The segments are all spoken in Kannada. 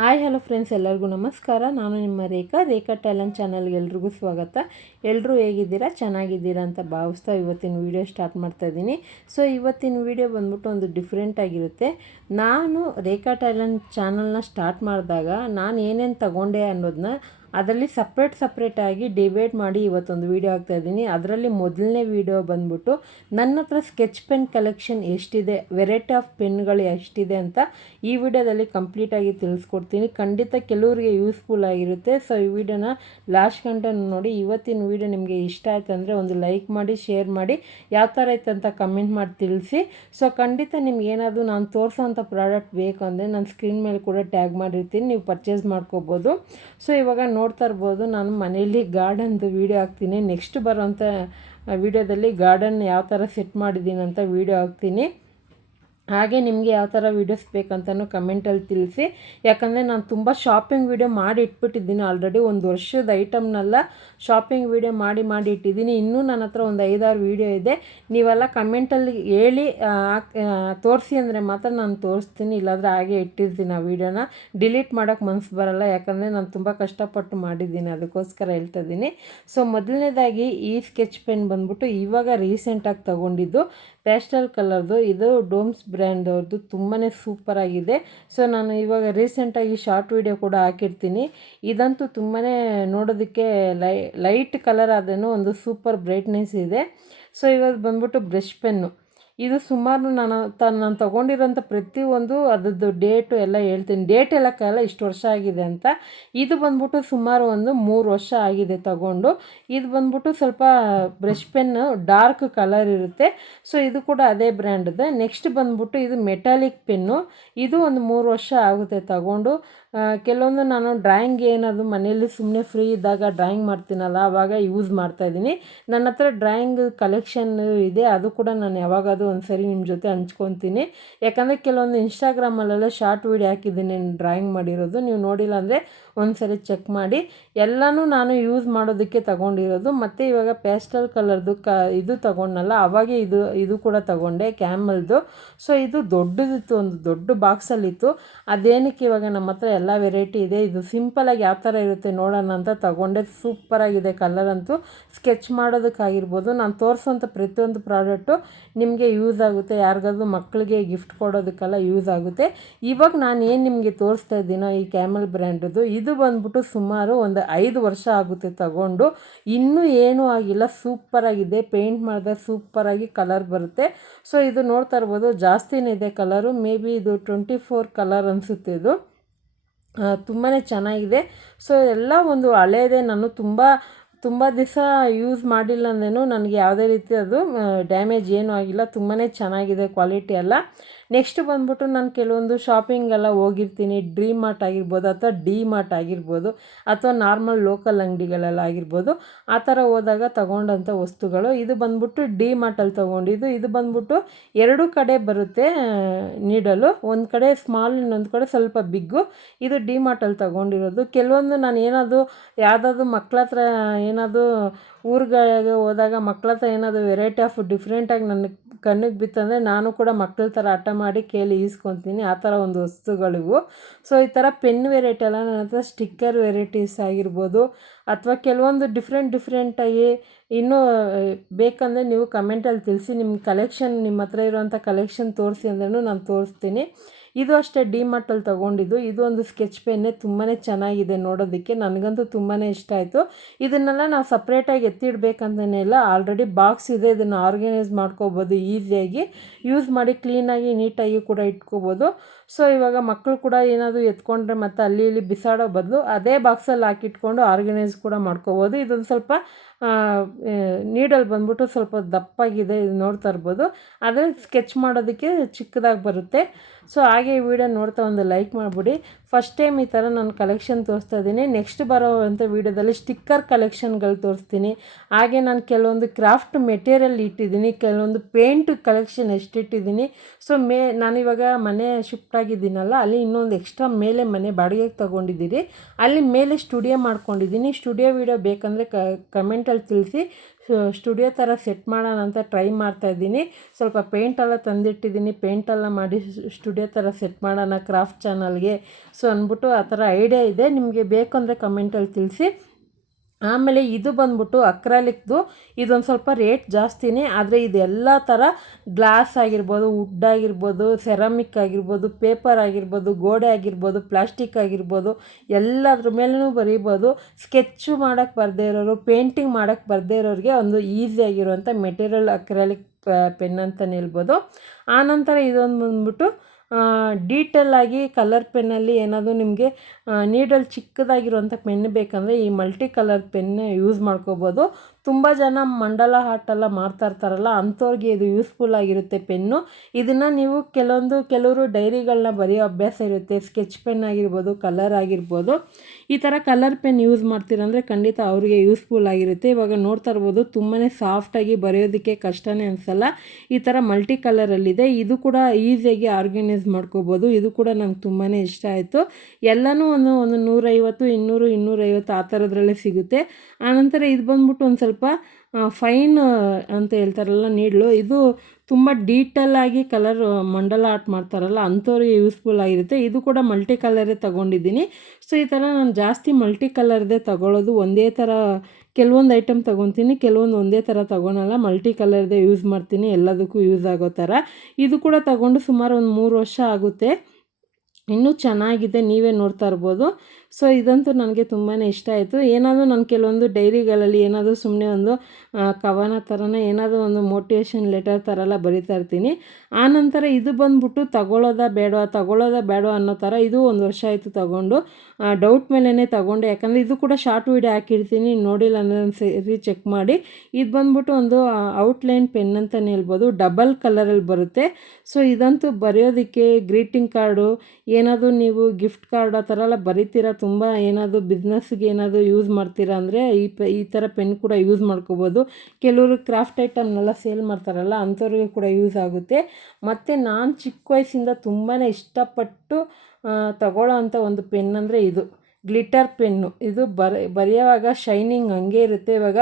ಹಾಯ್ ಹಲೋ ಫ್ರೆಂಡ್ಸ್, ಎಲ್ಲರಿಗೂ ನಮಸ್ಕಾರ. ನಾನು ನಿಮ್ಮ ರೇಖಾ ಟ್ಯಾಲೆಂಟ್ ಚಾನಲ್ಗೆ ಎಲ್ರಿಗೂ ಸ್ವಾಗತ. ಎಲ್ಲರೂ ಹೇಗಿದ್ದೀರಾ? ಚೆನ್ನಾಗಿದ್ದೀರಾ ಅಂತ ಭಾವಿಸ್ತಾ ಇವತ್ತಿನ ವೀಡಿಯೋ ಸ್ಟಾರ್ಟ್ ಮಾಡ್ತಾ ಇದ್ದೀನಿ. ಸೊ ಇವತ್ತಿನ ವೀಡಿಯೋ ಬಂದ್ಬಿಟ್ಟು ಒಂದು ಡಿಫ್ರೆಂಟ್ ಆಗಿರುತ್ತೆ. ನಾನು ರೇಖಾ ಟ್ಯಾಲೆಂಟ್ ಚಾನಲ್ನ ಸ್ಟಾರ್ಟ್ ಮಾಡಿದಾಗ ನಾನು ಏನೇನು ತಗೊಂಡೆ ಅನ್ನೋದನ್ನ ಅದರಲ್ಲಿ ಸಪ್ರೇಟಾಗಿ ಡಿವೈಡ್ ಮಾಡಿ ಇವತ್ತೊಂದು ವೀಡಿಯೋ ಹಾಕ್ತಾಯಿದ್ದೀನಿ. ಅದರಲ್ಲಿ ಮೊದಲನೇ ವೀಡಿಯೋ ಬಂದ್ಬಿಟ್ಟು ನನ್ನ ಹತ್ರ ಸ್ಕೆಚ್ ಪೆನ್ ಕಲೆಕ್ಷನ್ ಎಷ್ಟಿದೆ, ವೆರೈಟಿ ಆಫ್ ಪೆನ್ಗಳು ಎಷ್ಟಿದೆ ಅಂತ ಈ ವಿಡಿಯೋದಲ್ಲಿ ಕಂಪ್ಲೀಟಾಗಿ ತಿಳಿಸ್ಕೊಡ್ತೀನಿ. ಖಂಡಿತ ಕೆಲವರಿಗೆ ಯೂಸ್ಫುಲ್ ಆಗಿರುತ್ತೆ. ಸೊ ಈ ವಿಡಿಯೋನ ಲಾಸ್ಟ್ ಗಂಟೆ ನೋಡಿ. ಇವತ್ತಿನ ವೀಡಿಯೋ ನಿಮಗೆ ಇಷ್ಟ ಆಯ್ತು ಅಂದರೆ ಒಂದು ಲೈಕ್ ಮಾಡಿ, ಶೇರ್ ಮಾಡಿ, ಯಾವ ಥರ ಇತ್ತು ಅಂತ ಕಮೆಂಟ್ ಮಾಡಿ ತಿಳಿಸಿ. ಸೊ ಖಂಡಿತ ನಿಮ್ಗೆ ಏನಾದರೂ ನಾನು ತೋರಿಸೋಂಥ ಪ್ರಾಡಕ್ಟ್ ಬೇಕು ಅಂದರೆ ನಾನು ಸ್ಕ್ರೀನ್ ಮೇಲೆ ಕೂಡ ಟ್ಯಾಗ್ ಮಾಡಿರ್ತೀನಿ, ನೀವು ಪರ್ಚೇಸ್ ಮಾಡ್ಕೋಬೋದು. ಸೊ ಇವಾಗ ನೋಡ್ತಾ ಇರ್ಬೋದು, ನಾನು ಮನೆಯಲ್ಲಿ ಗಾರ್ಡನ್ದು ವೀಡಿಯೋ ಹಾಕ್ತೀನಿ. ನೆಕ್ಸ್ಟ್ ಬರೋಂಥ ವೀಡಿಯೋದಲ್ಲಿ ಗಾರ್ಡನ್ ಯಾವ ಥರ ಸೆಟ್ ಮಾಡಿದ್ದೀನಿ ಅಂತ ವೀಡಿಯೋ ಹಾಕ್ತೀನಿ. ಹಾಗೆ ನಿಮಗೆ ಯಾವ ಥರ ವೀಡಿಯೋಸ್ ಬೇಕಂತಲೂ ಕಮೆಂಟಲ್ಲಿ ತಿಳಿಸಿ. ಯಾಕಂದರೆ ನಾನು ತುಂಬ ಶಾಪಿಂಗ್ ವೀಡಿಯೋ ಮಾಡಿ ಇಟ್ಬಿಟ್ಟಿದ್ದೀನಿ. ಆಲ್ರೆಡಿ ಒಂದು ವರ್ಷದ ಐಟಮ್ನೆಲ್ಲ ಶಾಪಿಂಗ್ ವೀಡಿಯೋ ಮಾಡಿ ಇಟ್ಟಿದ್ದೀನಿ. ಇನ್ನೂ ನನ್ನ ಹತ್ರ ಒಂದು 5-6 ವೀಡಿಯೋ ಇದೆ. ನೀವೆಲ್ಲ ಕಮೆಂಟಲ್ಲಿ ಹೇಳಿ ತೋರಿಸಿ ಅಂದರೆ ಮಾತ್ರ ನಾನು ತೋರಿಸ್ತೀನಿ, ಇಲ್ಲಾಂದರೆ ಹಾಗೆ ಇಟ್ಟಿರ್ತೀನಿ. ಆ ವೀಡಿಯೋನ ಡಿಲೀಟ್ ಮಾಡೋಕ್ಕೆ ಮನಸ್ಸು ಬರೋಲ್ಲ, ಯಾಕಂದರೆ ನಾನು ತುಂಬ ಕಷ್ಟಪಟ್ಟು ಮಾಡಿದ್ದೀನಿ, ಅದಕ್ಕೋಸ್ಕರ ಹೇಳ್ತಾ ಇದ್ದೀನಿ. ಸೊ ಮೊದಲನೇದಾಗಿ ಈ ಸ್ಕೆಚ್ ಪೆನ್ ಬಂದ್ಬಿಟ್ಟು ಇವಾಗ ರೀಸೆಂಟಾಗಿ ತೊಗೊಂಡಿದ್ದು ಪ್ಯಾಸ್ಟಲ್ ಕಲರ್ದು. ಇದು ಡೋಮ್ಸ್ ಬ್ರ್ಯಾಂಡ್ ಅವ್ರದ್ದು, ತುಂಬಾ ಸೂಪರಾಗಿದೆ. ಸೊ ನಾನು ಇವಾಗ ರೀಸೆಂಟಾಗಿ ಶಾರ್ಟ್ ವೀಡಿಯೋ ಕೂಡ ಹಾಕಿರ್ತೀನಿ. ಇದಂತೂ ತುಂಬಾ ನೋಡೋದಕ್ಕೆ ಲೈಟ್ ಕಲರ್ ಆದ್ರೂ ಒಂದು ಸೂಪರ್ ಬ್ರೈಟ್ನೆಸ್ ಇದೆ. ಸೊ ಇವಾಗ ಬಂದ್ಬಿಟ್ಟು ಬ್ರಷ್ ಪೆನ್ನು. ಇದು ಸುಮಾರು ನಾನು ತೊಗೊಂಡಿರೋಂಥ ಪ್ರತಿಯೊಂದು ಅದರದ್ದು ಡೇಟು ಎಲ್ಲ ಹೇಳ್ತೀನಿ. ಡೇಟ್ ಹೇಳೋಕ್ಕಲ್ಲ ಇಷ್ಟು ವರ್ಷ ಆಗಿದೆ ಅಂತ. ಇದು ಬಂದ್ಬಿಟ್ಟು ಸುಮಾರು ಒಂದು 3 ವರ್ಷ ಆಗಿದೆ ತಗೊಂಡು. ಇದು ಬಂದ್ಬಿಟ್ಟು ಸ್ವಲ್ಪ ಬ್ರಷ್ ಪೆನ್ನು ಡಾರ್ಕ್ ಕಲರ್ ಇರುತ್ತೆ. ಸೊ ಇದು ಕೂಡ ಅದೇ ಬ್ರ್ಯಾಂಡ್ದು. ನೆಕ್ಸ್ಟ್ ಬಂದ್ಬಿಟ್ಟು ಇದು ಮೆಟಾಲಿಕ್ ಪೆನ್ನು. ಇದು ಒಂದು 3 ವರ್ಷ ಆಗುತ್ತೆ ತಗೊಂಡು. ಕೆಲವೊಂದು ನಾನು ಡ್ರಾಯಿಂಗ್ ಏನಾದರೂ ಮನೆಯಲ್ಲಿ ಸುಮ್ಮನೆ ಫ್ರೀ ಇದ್ದಾಗ ಡ್ರಾಯಿಂಗ್ ಮಾಡ್ತೀನಲ್ಲ, ಆವಾಗ ಯೂಸ್ ಮಾಡ್ತಾಯಿದ್ದೀನಿ. ನನ್ನ ಹತ್ರ ಡ್ರಾಯಿಂಗ್ ಕಲೆಕ್ಷನ್ ಇದೆ, ಅದು ಕೂಡ ನಾನು ಯಾವಾಗಾದರೂ ಒಂದು ಸರಿ ನಿಮ್ಮ ಜೊತೆ ಹಂಚ್ಕೊತೀನಿ. ಯಾಕಂದರೆ ಕೆಲವೊಂದು ಇನ್ಸ್ಟಾಗ್ರಾಮಲ್ಲೆಲ್ಲ ಶಾರ್ಟ್ ವೀಡಿಯೋ ಹಾಕಿದ್ದೀನಿ ಡ್ರಾಯಿಂಗ್ ಮಾಡಿರೋದು, ನೀವು ನೋಡಿಲ್ಲ ಅಂದರೆ ಒಂದು ಸರಿ ಚೆಕ್ ಮಾಡಿ. ಎಲ್ಲನೂ ನಾನು ಯೂಸ್ ಮಾಡೋದಕ್ಕೆ ತಗೊಂಡಿರೋದು. ಮತ್ತು ಇವಾಗ ಪ್ಯಾಸ್ಟಲ್ ಕಲರ್ದು ಇದು ತಗೊಂಡಲ್ಲ, ಅವಾಗೆ ಇದು ಕೂಡ ತಗೊಂಡೆ ಕ್ಯಾಮಲ್ದು. ಸೊ ಇದು ದೊಡ್ಡದಿತ್ತು, ಒಂದು ದೊಡ್ಡ ಬಾಕ್ಸಲ್ಲಿತ್ತು. ಅದೇನಕ್ಕೆ ಇವಾಗ ನಮ್ಮ ಹತ್ರ ಎಲ್ಲ ವೆರೈಟಿ ಇದೆ. ಇದು ಸಿಂಪಲಾಗಿ ಯಾವ ಥರ ಇರುತ್ತೆ ನೋಡೋಣ ಅಂತ ತಗೊಂಡೆ. ಸೂಪರಾಗಿದೆ ಕಲರ್ ಅಂತೂ. ಸ್ಕೆಚ್ ಮಾಡೋದಕ್ಕಾಗಿರ್ಬೋದು, ನಾನು ತೋರಿಸೋಂಥ ಪ್ರತಿಯೊಂದು ಪ್ರಾಡಕ್ಟು ನಿಮಗೆ ಯೂಸ್ ಆಗುತ್ತೆ. ಯಾರಿಗಾದ್ರೂ ಮಕ್ಕಳಿಗೆ ಗಿಫ್ಟ್ ಕೊಡೋದಕ್ಕೆಲ್ಲ ಯೂಸ್ ಆಗುತ್ತೆ. ಇವಾಗ ನಾನು ಏನು ನಿಮಗೆ ತೋರಿಸ್ತಾ ಇದ್ದೀನೋ ಈ ಕ್ಯಾಮಲ್ ಬ್ರ್ಯಾಂಡ್ದು, ಇದು ಬಂದ್ಬಿಟ್ಟು ಸುಮಾರು ಒಂದು 5 ವರ್ಷ ಆಗುತ್ತೆ ತಗೊಂಡು. ಇನ್ನೂ ಏನೂ ಆಗಿಲ್ಲ, ಸೂಪರಾಗಿದೆ. ಪೇಂಟ್ ಮಾಡಿದ್ರೆ ಸೂಪರಾಗಿ ಕಲರ್ ಬರುತ್ತೆ. ಸೊ ಇದು ನೋಡ್ತಾ ಇರ್ಬೋದು, ಜಾಸ್ತಿನೇ ಇದೆ ಕಲರು. ಮೇ ಬಿ ಇದು 24 ಕಲರ್ ಅನಿಸುತ್ತೆ. ಇದು ತುಂಬಾ ಚೆನ್ನಾಗಿದೆ. ಸೊ ಎಲ್ಲ ಒಂದು ಹಳೇದೇ. ನಾನು ತುಂಬ ದಿವಸ ಯೂಸ್ ಮಾಡಿಲ್ಲ ಅಂದೇನು ನನಗೆ ಯಾವುದೇ ರೀತಿ ಅದು ಡ್ಯಾಮೇಜ್ ಏನೂ ಆಗಿಲ್ಲ. ತುಂಬಾ ಚೆನ್ನಾಗಿದೆ ಕ್ವಾಲಿಟಿ ಎಲ್ಲ. ನೆಕ್ಸ್ಟ್ ಬಂದ್ಬಿಟ್ಟು ನಾನು ಕೆಲವೊಂದು ಶಾಪಿಂಗೆಲ್ಲ ಹೋಗಿರ್ತೀನಿ. ಡ್ರೀಮ್ ಮಾರ್ಟ್ ಆಗಿರ್ಬೋದು, ಅಥವಾ ಡಿ ಮಾರ್ಟ್ ಆಗಿರ್ಬೋದು, ಅಥವಾ ನಾರ್ಮಲ್ ಲೋಕಲ್ ಅಂಗಡಿಗಳೆಲ್ಲ ಆಗಿರ್ಬೋದು. ಆ ಥರ ಹೋದಾಗ ತಗೊಂಡಂಥ ವಸ್ತುಗಳು. ಇದು ಬಂದ್ಬಿಟ್ಟು ಡಿ ಮಾರ್ಟಲ್ಲಿ ತೊಗೊಂಡಿದ್ದು. ಇದು ಬಂದ್ಬಿಟ್ಟು 2 ಕಡೆ ಬರುತ್ತೆ ನೀಡಲು, ಒಂದು ಕಡೆ ಸ್ಮಾಲ್, ಇನ್ನೊಂದು ಕಡೆ ಸ್ವಲ್ಪ ಬಿಗ್ಗು. ಇದು ಡಿ ಮಾರ್ಟಲ್ಲಿ ತೊಗೊಂಡಿರೋದು. ಕೆಲವೊಂದು ನಾನು ಯಾವುದಾದ್ರು ಮಕ್ಕಳ ಹತ್ರ ಏನಾದರೂ ಊರುಗಳಿಗೆ ಹೋದಾಗ ಮಕ್ಕಳ ಹತ್ರ ಏನಾದರೂ ವೆರೈಟಿ ಆಫ್ ಡಿಫ್ರೆಂಟಾಗಿ ನನಗೆ ಕಣ್ಣಿಗೆ ಬಿತ್ತಂದರೆ ನಾನು ಕೂಡ ಮಕ್ಕಳ ಥರ ಹಠ ಮಾಡಿ ಕೇಳಿ ಈಸ್ಕೊತೀನಿ. ಆ ಥರ ಒಂದು ವಸ್ತುಗಳಿವು. ಸೊ ಈ ಥರ ಪೆನ್ ವೆರೈಟಿ ಎಲ್ಲ ನನ್ನ ಹತ್ರ ಸ್ಟಿಕ್ಕರ್ ವೆರೈಟೀಸ್ ಆಗಿರ್ಬೋದು, ಅಥವಾ ಕೆಲವೊಂದು ಡಿಫ್ರೆಂಟಾಗಿ ಇನ್ನೂ ಬೇಕಂದರೆ ನೀವು ಕಮೆಂಟಲ್ಲಿ ತಿಳಿಸಿ. ನಿಮ್ಮ ಕಲೆಕ್ಷನ್, ನಿಮ್ಮ ಹತ್ರ ಇರೋವಂಥ ಕಲೆಕ್ಷನ್ ತೋರಿಸಿ ಅಂದ್ರೂ ನಾನು ತೋರಿಸ್ತೀನಿ. ಇದು ಅಷ್ಟೇ ಡಿ ಮಾರ್ಟಲ್ಲಿ ತೊಗೊಂಡಿದ್ದು. ಇದು ಒಂದು ಸ್ಕೆಚ್ ಪೆನ್ನೇ, ತುಂಬಾ ಚೆನ್ನಾಗಿದೆ ನೋಡೋದಕ್ಕೆ. ನನಗಂತೂ ತುಂಬಾ ಇಷ್ಟ ಆಯಿತು. ಇದನ್ನೆಲ್ಲ ನಾವು ಸಪ್ರೇಟಾಗಿ ಎತ್ತಿಡಬೇಕಂತಲೇ ಇಲ್ಲ, ಆಲ್ರೆಡಿ ಬಾಕ್ಸ್ ಇದೆ. ಇದನ್ನು ಆರ್ಗನೈಸ್ ಮಾಡ್ಕೋಬೋದು ಈಸಿಯಾಗಿ. ಯೂಸ್ ಮಾಡಿ ಕ್ಲೀನಾಗಿ ನೀಟಾಗಿ ಕೂಡ ಇಟ್ಕೋಬೋದು. ಸೊ ಇವಾಗ ಮಕ್ಕಳು ಕೂಡ ಏನಾದರೂ ಎತ್ಕೊಂಡ್ರೆ ಮತ್ತು ಅಲ್ಲಿ ಇಲ್ಲಿ ಬಿಸಾಡೋ ಬದಲು ಅದೇ ಬಾಕ್ಸಲ್ಲಿ ಹಾಕಿಟ್ಕೊಂಡು ಆರ್ಗನೈಸ್ ಕೂಡ ಮಾಡ್ಕೋಬೋದು. ಇದೊಂದು ಸ್ವಲ್ಪ ನೀಡಲ್ ಬಂದ್ಬಿಟ್ಟು ಸ್ವಲ್ಪ ದಪ್ಪಾಗಿದೆ, ಇದು ನೋಡ್ತಾ ಇರ್ಬೋದು. ಆದರೆ ಸ್ಕೆಚ್ ಮಾಡೋದಕ್ಕೆ ಚಿಕ್ಕದಾಗಿ ಬರುತ್ತೆ. ಸೊ ಹಾಗೆ ಈ ವಿಡಿಯೋ ನೋಡ್ತಾ ಒಂದು ಲೈಕ್ ಮಾಡಿಬಿಡಿ. ಫಸ್ಟ್ ಟೈಮ್ ಈ ಥರ ನಾನು ಕಲೆಕ್ಷನ್ ತೋರಿಸ್ತಾ ಇದ್ದೀನಿ. ನೆಕ್ಸ್ಟ್ ಬರೋವಂಥ ವೀಡಿಯೋದಲ್ಲಿ ಸ್ಟಿಕ್ಕರ್ ಕಲೆಕ್ಷನ್ಗಳು ತೋರಿಸ್ತೀನಿ. ಹಾಗೆ ನಾನು ಕೆಲವೊಂದು ಕ್ರಾಫ್ಟ್ ಮೆಟೀರಿಯಲ್ ಇಟ್ಟಿದ್ದೀನಿ, ಕೆಲವೊಂದು ಪೇಂಟ್ ಕಲೆಕ್ಷನ್ ಎಷ್ಟಿಟ್ಟಿದ್ದೀನಿ. ಸೊ ನಾನಿವಾಗ ಮನೆ ಶಿಫ್ಟ್ ಆಗಿದ್ದೀನಲ್ಲ, ಅಲ್ಲಿ ಇನ್ನೊಂದು ಎಕ್ಸ್ಟ್ರಾ ಮೇಲೆ ಮನೆ ಬಾಡಿಗೆಗೆ ತೊಗೊಂಡಿದ್ದೀನಿ. ಅಲ್ಲಿ ಮೇಲೆ ಸ್ಟುಡಿಯೋ ಮಾಡ್ಕೊಂಡಿದ್ದೀನಿ. ಸ್ಟುಡಿಯೋ ವೀಡಿಯೋ ಬೇಕಂದರೆ ಕಮೆಂಟಲ್ಲಿ ತಿಳಿಸಿ. ಸ್ಟುಡಿಯೋ ಥರ ಸೆಟ್ ಮಾಡೋಣ ಅಂತ ಟ್ರೈ ಮಾಡ್ತಾಯಿದ್ದೀನಿ. ಸ್ವಲ್ಪ ಪೇಂಟೆಲ್ಲ ತಂದಿಟ್ಟಿದ್ದೀನಿ, ಪೇಂಟೆಲ್ಲ ಮಾಡಿ ಸ್ಟುಡಿಯೋ ಥರ ಸೆಟ್ ಮಾಡೋಣ ಕ್ರಾಫ್ಟ್ ಚಾನಲ್ಗೆ. ಸೊ ಅಂದ್ಬಿಟ್ಟು ಆ ಥರ ಐಡಿಯಾ ಇದೆ. ನಿಮಗೆ ಬೇಕು ಅಂದರೆ ಕಮೆಂಟಲ್ಲಿ ತಿಳಿಸಿ. ಆಮೇಲೆ ಇದು ಬಂದ್ಬಿಟ್ಟು ಅಕ್ರಾಲಿಕ್ದು. ಇದೊಂದು ಸ್ವಲ್ಪ ರೇಟ್ ಜಾಸ್ತಿನೇ, ಆದರೆ ಇದೆಲ್ಲ ಥರ ಗ್ಲಾಸ್ ಆಗಿರ್ಬೋದು, ವುಡ್ ಆಗಿರ್ಬೋದು, ಸೆರಾಮಿಕ್ ಆಗಿರ್ಬೋದು, ಪೇಪರ್ ಆಗಿರ್ಬೋದು, ಗೋಡೆ ಆಗಿರ್ಬೋದು, ಪ್ಲಾಸ್ಟಿಕ್ ಆಗಿರ್ಬೋದು, ಎಲ್ಲದ್ರ ಮೇಲೂ ಬರೀಬೋದು. ಸ್ಕೆಚ್ಚು ಮಾಡೋಕ್ಕೆ ಬರದೇ ಇರೋರು, ಪೇಂಟಿಂಗ್ ಮಾಡೋಕ್ಕೆ ಬರದೇ ಇರೋರಿಗೆ ಒಂದು ಈಸಿಯಾಗಿರುವಂಥ ಮೆಟೀರಿಯಲ್ ಅಕ್ರಾಲಿಕ್ ಪೆನ್ ಅಂತಲೇ ಹೇಳ್ಬೋದು. ಆನಂತರ ಇದೊಂದು ಬಂದ್ಬಿಟ್ಟು ಡೀಟೇಲಾಗಿ ಕಲರ್ ಪೆನ್ನಲ್ಲಿ ಏನಾದರೂ ನಿಮಗೆ ನೀಡಲ್ ಚಿಕ್ಕದಾಗಿರುವಂಥ ಪೆನ್ ಬೇಕಂದರೆ ಈ ಮಲ್ಟಿ ಕಲರ್ ಪೆನ್ ಯೂಸ್ ಮಾಡ್ಕೋಬೋದು. ತುಂಬ ಜನ ಮಂಡಲ ಆರ್ಟೆಲ್ಲ ಮಾಡ್ತಾಯಿರ್ತಾರಲ್ಲ, ಅಂಥವ್ರಿಗೆ ಇದು ಯೂಸ್ಫುಲ್ ಆಗಿರುತ್ತೆ ಪೆನ್ನು. ಇದನ್ನು ನೀವು ಕೆಲವರು ಡೈರಿಗಳನ್ನ ಬರೆಯೋ ಅಭ್ಯಾಸ ಇರುತ್ತೆ, ಸ್ಕೆಚ್ ಪೆನ್ ಆಗಿರ್ಬೋದು, ಕಲರ್ ಆಗಿರ್ಬೋದು. ಈ ಥರ ಕಲರ್ ಪೆನ್ ಯೂಸ್ ಮಾಡ್ತೀರಂದರೆ ಖಂಡಿತ ಅವರಿಗೆ ಯೂಸ್ಫುಲ್ ಆಗಿರುತ್ತೆ. ಇವಾಗ ನೋಡ್ತಾ ಇರ್ಬೋದು, ತುಂಬಾ ಸಾಫ್ಟಾಗಿ ಬರೆಯೋದಕ್ಕೆ ಕಷ್ಟನೇ ಅನಿಸಲ್ಲ. ಈ ಥರ ಮಲ್ಟಿ ಕಲರಲ್ಲಿದೆ. ಇದು ಕೂಡ ಈಸಿಯಾಗಿ ಆರ್ಗನೈಸ್ ಮಾಡ್ಕೋಬೋದು. ಇದು ಕೂಡ ನಂಗೆ ತುಂಬಾ ಇಷ್ಟ ಆಯಿತು. ಎಲ್ಲನೂ ಒಂದು 150, 200, 250 ಆ ಥರದ್ರಲ್ಲೇ ಸಿಗುತ್ತೆ. ಆನಂತರ ಇದು ಬಂದ್ಬಿಟ್ಟು ಒಂದು ಸ್ವಲ್ಪ ಫೈನ್ ಅಂತ ಹೇಳ್ತಾರಲ್ಲ ನೀಡ್ಲು, ಇದು ತುಂಬ ಡೀಟೇಲಾಗಿ ಕಲರ್ ಮಂಡಲ ಆರ್ಟ್ ಮಾಡ್ತಾರಲ್ಲ ಅಂಥವ್ರಿಗೆ ಯೂಸ್ಫುಲ್ ಆಗಿರುತ್ತೆ. ಇದು ಕೂಡ ಮಲ್ಟಿ ಕಲರೇ ತೊಗೊಂಡಿದ್ದೀನಿ. ಸೊ ಈ ಥರ ನಾನು ಜಾಸ್ತಿ ಮಲ್ಟಿ ಕಲರ್ದೇ ತೊಗೊಳ್ಳೋದು. ಒಂದೇ ಥರ ಕೆಲವೊಂದು ಐಟಮ್ ತೊಗೊತೀನಿ, ಕೆಲವೊಂದು ಒಂದೇ ಥರ ತೊಗೊಳಲ್ಲ. ಮಲ್ಟಿ ಕಲರ್ದೇ ಯೂಸ್ ಮಾಡ್ತೀನಿ, ಎಲ್ಲದಕ್ಕೂ ಯೂಸ್ ಆಗೋ ಥರ. ಇದು ಕೂಡ ತೊಗೊಂಡು ಸುಮಾರು ಒಂದು 3 ವರ್ಷ ಆಗುತ್ತೆ. ಇನ್ನೂ ಚೆನ್ನಾಗಿದೆ, ನೀವೇ ನೋಡ್ತಾ ಇರ್ಬೋದು. ಸೊ ಇದಂತೂ ನನಗೆ ತುಂಬಾ ಇಷ್ಟ ಆಯಿತು. ಏನಾದರೂ ನಾನು ಕೆಲವೊಂದು ಡೈರಿಗಳಲ್ಲಿ ಏನಾದರೂ ಸುಮ್ಮನೆ ಒಂದು ಕವನ ಥರನೇ ಏನಾದರೂ ಒಂದು ಮೋಟಿವೇಶನ್ ಲೆಟರ್ ಥರ ಎಲ್ಲ ಬರಿತಾ ಇರ್ತೀನಿ. ಆನಂತರ ಇದು ಬಂದ್ಬಿಟ್ಟು ತಗೊಳ್ಳೋದಾ ಬೇಡವಾ ಅನ್ನೋ ಥರ. ಇದು 1 ವರ್ಷ ಆಯಿತು ತಗೊಂಡು, ಡೌಟ್ ಮೇಲೇ ತಗೊಂಡೆ. ಯಾಕಂದರೆ ಇದು ಕೂಡ ಶಾರ್ಟ್ ವೀಡಿಯೋ ಹಾಕಿರ್ತೀನಿ, ನೋಡಿಲ್ಲ ಅಂದರೆ ಒಂದು ಸರಿ ಚೆಕ್ ಮಾಡಿ. ಇದು ಬಂದ್ಬಿಟ್ಟು ಒಂದು ಔಟ್ಲೈನ್ ಪೆನ್ ಅಂತಲೇ ಹೇಳ್ಬೋದು, ಡಬಲ್ ಕಲರಲ್ಲಿ ಬರುತ್ತೆ. ಸೊ ಇದಂತೂ ಬರೆಯೋದಕ್ಕೆ, ಗ್ರೀಟಿಂಗ್ ಕಾರ್ಡು, ಏನಾದರೂ ನೀವು ಗಿಫ್ಟ್ ಕಾರ್ಡ್ ಆ ಥರ ಎಲ್ಲ ಬರೀತೀರಾ, ತುಂಬ ಏನಾದರೂ ಬಿಸ್ನೆಸ್ಗೆ ಏನಾದರೂ ಯೂಸ್ ಮಾಡ್ತೀರಾ ಅಂದರೆ ಈ ಥರ ಪೆನ್ ಕೂಡ ಯೂಸ್ ಮಾಡ್ಕೋಬೋದು. ಕೆಲವರು ಕ್ರಾಫ್ಟ್ ಐಟಮ್ನೆಲ್ಲ ಸೇಲ್ ಮಾಡ್ತಾರಲ್ಲ ಅಂಥವ್ರಿಗೆ ಕೂಡ ಯೂಸ್ ಆಗುತ್ತೆ. ಮತ್ತು ನಾನು ಚಿಕ್ಕ ವಯಸ್ಸಿಂದ ತುಂಬಾ ಇಷ್ಟಪಟ್ಟು ತಗೊಳ್ಳೋ ಅಂಥ ಒಂದು ಪೆನ್ ಅಂದರೆ ಇದು ಗ್ಲಿಟರ್ ಪೆನ್ನು. ಇದು ಬರೆಯೋವಾಗ ಶೈನಿಂಗ್ ಹಂಗೆ ಇರುತ್ತೆ. ಇವಾಗ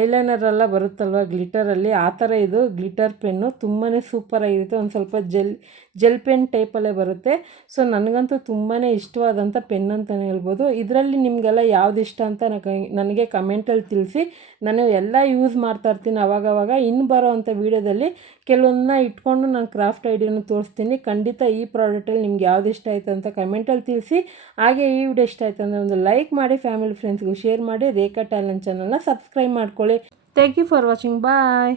ಐಲೈನರೆಲ್ಲ ಬರುತ್ತಲ್ವ ಗ್ಲಿಟರಲ್ಲಿ, ಆ ಥರ ಇದು ಗ್ಲಿಟರ್ ಪೆನ್ನು ತುಂಬಾ ಸೂಪರಾಗಿರುತ್ತೆ. ಒಂದು ಸ್ವಲ್ಪ ಜೆಲ್ ಪೆನ್ ಟೈಪಲ್ಲೇ ಬರುತ್ತೆ. ಸೊ ನನಗಂತೂ ತುಂಬಾ ಇಷ್ಟವಾದಂಥ ಪೆನ್ ಅಂತಲೇ ಹೇಳ್ಬೋದು. ಇದರಲ್ಲಿ ನಿಮಗೆಲ್ಲ ಯಾವ್ದು ಇಷ್ಟ ಅಂತ ನನಗೆ ಕಮೆಂಟಲ್ಲಿ ತಿಳಿಸಿ. ನಾನು ಎಲ್ಲ ಯೂಸ್ ಮಾಡ್ತಾಯಿರ್ತೀನಿ ಅವಾಗವಾಗ. ಇನ್ನು ಬರೋ ಅಂಥ ವೀಡಿಯೋದಲ್ಲಿ ಕೆಲವೊಂದನ್ನ ಇಟ್ಕೊಂಡು ನಾನು ಕ್ರಾಫ್ಟ್ ಐಡಿಯಾನು ತೋರಿಸ್ತೀನಿ. ಖಂಡಿತ ಈ ಪ್ರಾಡಕ್ಟಲ್ಲಿ ನಿಮ್ಗೆ ಯಾವ್ದು ಇಷ್ಟ ಆಯಿತು ಅಂತ ಕಮೆಂಟಲ್ಲಿ ತಿಳಿಸಿ. ಹಾಗೆ ಈ ವಿಡಿಯೋ ಇಷ್ಟ ಆಯಿತು ಅಂದರೆ ಒಂದು ಲೈಕ್ ಮಾಡಿ, ಫ್ಯಾಮಿಲಿ ಫ್ರೆಂಡ್ಸ್ಗೂ ಶೇರ್ ಮಾಡಿ, ರೇಖಾ ಟ್ಯಾಲೆಂಟ್ ಚಾನಲ್ನ ಸಬ್ಸ್ಕ್ರೈಬ್ ಮಾಡ್ಕೊಳ್ಳಿ. Thank you for watching. Bye.